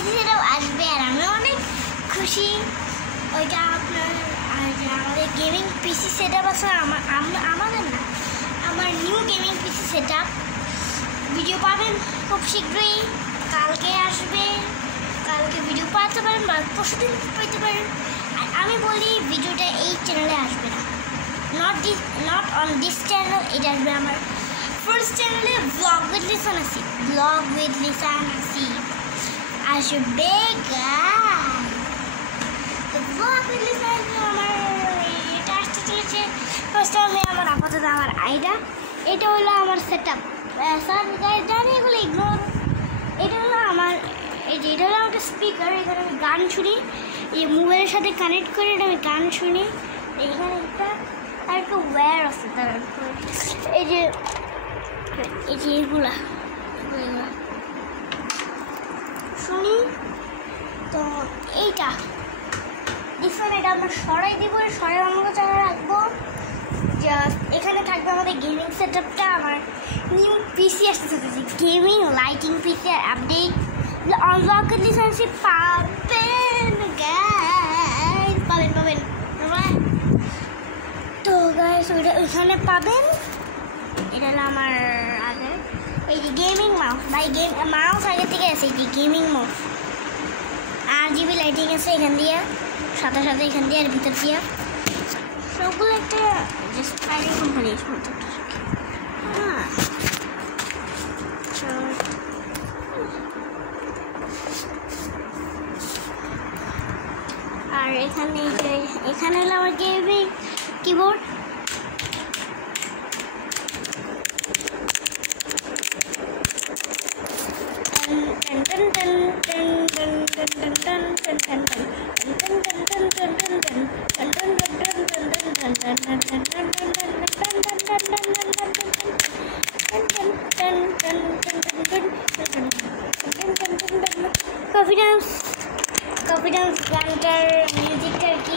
পিসি setup আসবে আর আমি অনেক খুশি। ওইটা আপনার আমাদের গেমিং পিসি সেটআপ আছে, আমাদের না, আমার নিউ গেমিং পিসি সেটআপ ভিডিও পাবেন খুব শীঘ্রই। কালকে আসবে, কালকে ভিডিও পাতে পারেন বা পরশুদিন পেতে পারেন। আর আমি বলি ভিডিওটা এই চ্যানেলে আসবে না, নট অন দিস চ্যানেল, এটা আসবে আমার ফার্স্ট চ্যানেলে ব্লগ উইথ লিসান আসি, ব্লগ উইথ লিসান আসি আসবে গাইস। তো ব্লগ উইথ লিসান আমার এটা আসতে চলেছে। ফার্স্ট আমি আমার আপাতত আমার আইডা, এটা হলো আমার সেটআপ। স্যার গাইস জানি এগুলো ইগনোর। এটা হলো আমার এটা হলো আমার স্পিকার, এখানে আমি গান শুনি, এই মোবাইলের সাথে কানেক্ট করে এটা আমি গান শুনি। এখানে একটা ওয়্যার আছে তার, এই যে এগুলা শুনি। তো এইটা ডিফারেন্ট, এটা আমরা সরাই দিব, সরাই অন্য জায়গায় রাখবো। জাস্ট এখানে থাকবে আমাদের গেমিং সেটআপটা। আমার নিউ পিসি আসতে চলেছে, গেমিং লাইটিং পিসি আর আপডেট আনলক লিসেন্সি পাবেন গাইস, পাবেন। তো গাইস ওইটা ওইখানে পাবেন। এটা হলো আমার আগে এই যে গেমিং মাউস, ভাই মাউস আগে থেকে আছে, এই যে গেমিং মাউস। RGB লাইটিং আছে এখান দিয়ে, সাথে এখান দিয়ে আর ভিতর দিয়ে সবগুলো একটা জাস্ট ফায়ারিং কোম্পানি। হ্যাঁ আর এখানে হলো আমার গেমিং কিবোর্ড। কনফিডেন্স গানটার মিউজিকটা আর কি